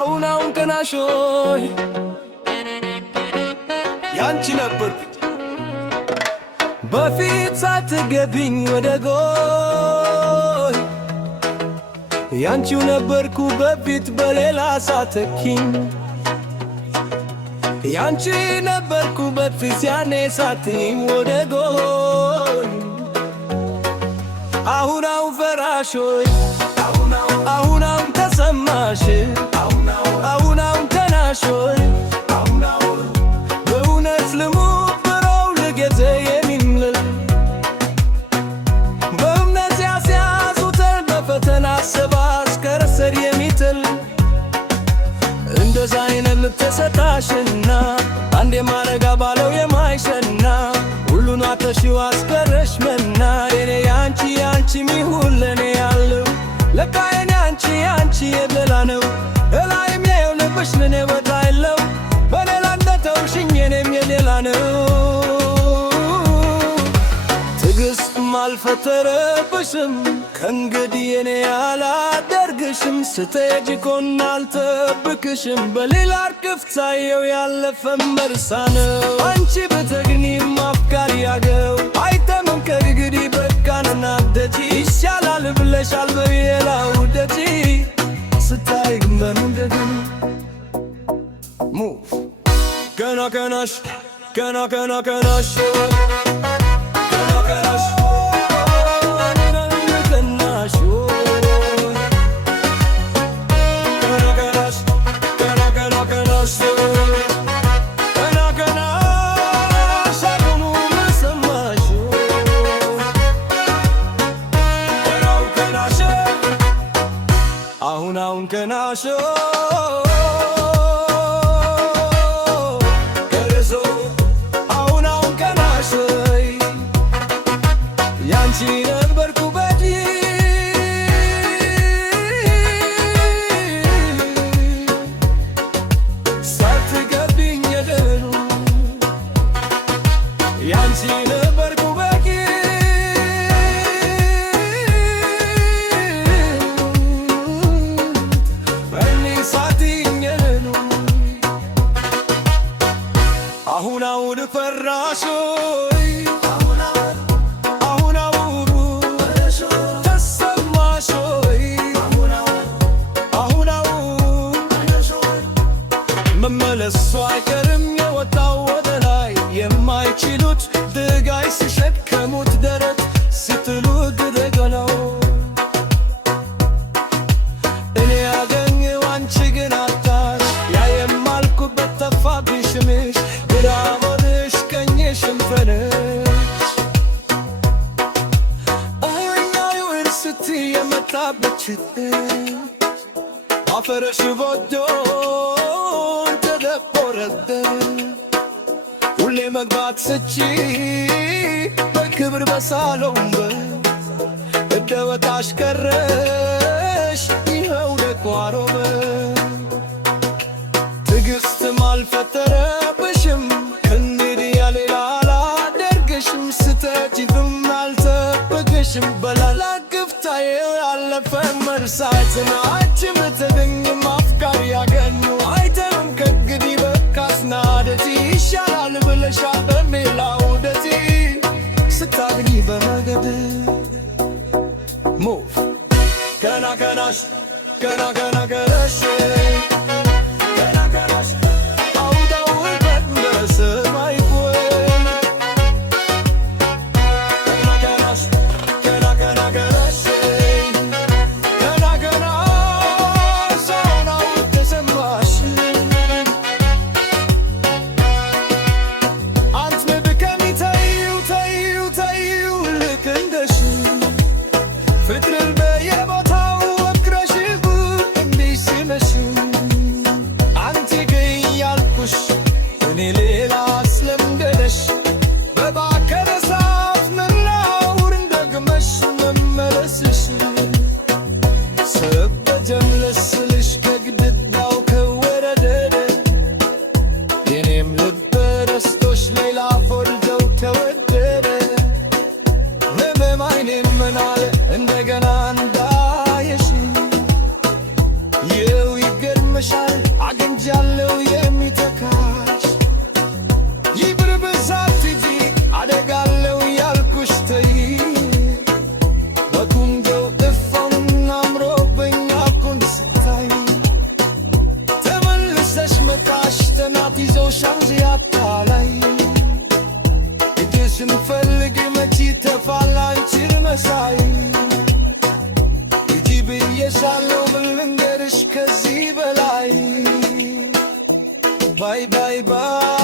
አሁን ቀናሾይ ያንቺ ነበር በፊት ሳትገቢኝ ወደ ጎይ ያንቺው ነበርኩ በፊት በሌላ ሳትኪኝ ያንቺ ነበርኩ በፊት ያኔ ሳትይኝ ወደ ጎይ አሁን ፈራሾይ አሁን ተሰማሽ አሁን ተናሾይ በእውነት ልሙክረው ልጌዜ የሚምልል በእምነት ያስያዙትን በፈተና ሰባስከረሰር የሚጥል እንደዛ አይነት ልብ ተሰጣሽና አንዴ ማረጋ ባለው የማይሸና ሁሉን አተሽው አስቀረሽ መና የኔ ያንቺ ያንቺ ሚሁን ለኔ ያለው ለካ የኔ ያንቺ የበላ ነው እላይም የው ልብሽ ለኔ ወጣ የለው በሌላ እንደተውሽኝ የኔም የሌላ ነው ትዕግስትም አልፈጠረብሽም ከእንግዲህ የኔ አላደርግሽም ስትሄጂ ጎን አልጠብቅሽም በሌላ እርግፍ ታየው ያለፈ መርሳ ነው አንቺ ብትግኒም አፍቃሪ ያገው አይተምም ከእንግዲህ በቃንና ደጂ ይሻላል ብለሻል በሌላው ደጂ ስታይ በምንደግም ሙቭ ገና ገናሽ ገና ገና ገናሽ ገና ገናሽ አሁን ገናሾ ገረሶ አሁን ገናሾ ያንቺ ነበርኩ በፊት ሳትገቢኝ የደሩ ያንቺ ነበርኩ አሁን ፈራሾይ አሁን ተሰማሾይ አሁን መመለሱ አይቀርም የወጣው ወደ ላይ የማይችሉት ድጋይ ሲሸከሙት ደረት ሲጥሉት ደገለው እኔ ያገኘው አንቺ ግን አጣሽ ያ የማልኩበት ጠፋብሽምሽ ግራሞንሽ ቀኝሽም ፈነሽ አሁኛው እርስቲ የመጣበት አፈረሽ ቦዶን ተደቦረደ ሁሌ መግባት ስቺ በክብር በሳሎን እደወጣሽ ቀረሽ ይኸው ደጓሮበ ትዕግስትም አልፈጠረብሽም ከእንግዲህ ያሌላ አላደርግሽም ስተጂብም አልጠብቅሽም በላላ ግፍታዬው ያለፈ መርሳትን አንቺ ምትገኝም አፍቃሪ ያገኙ አይተም ከእንግዲህ በካስና ደቲ ይሻላል ብለሻል በሜላው ደቲ ስታግኒ በመገድ ሙቭ ገና ገናሽ ገና ገና ገረሽ አምሮብሻል አግኝቻለሁ የሚተካሽ ይብር ብዛት እንጂ አደጋለሁ ያልኩሽ ተይ በቁንጆ እፎን አምሮብኝ አኩን ስታይ ተመልሰሽ መጣሽ ተናት ይዞሻል ያታላይ እጅሽን ፈልጊ መች ተፋላንቺን መሳይ እጂ ብዬሻለሁ ምን ልንገርሽ ከዚህ በላይ ባይ ባይ ባይ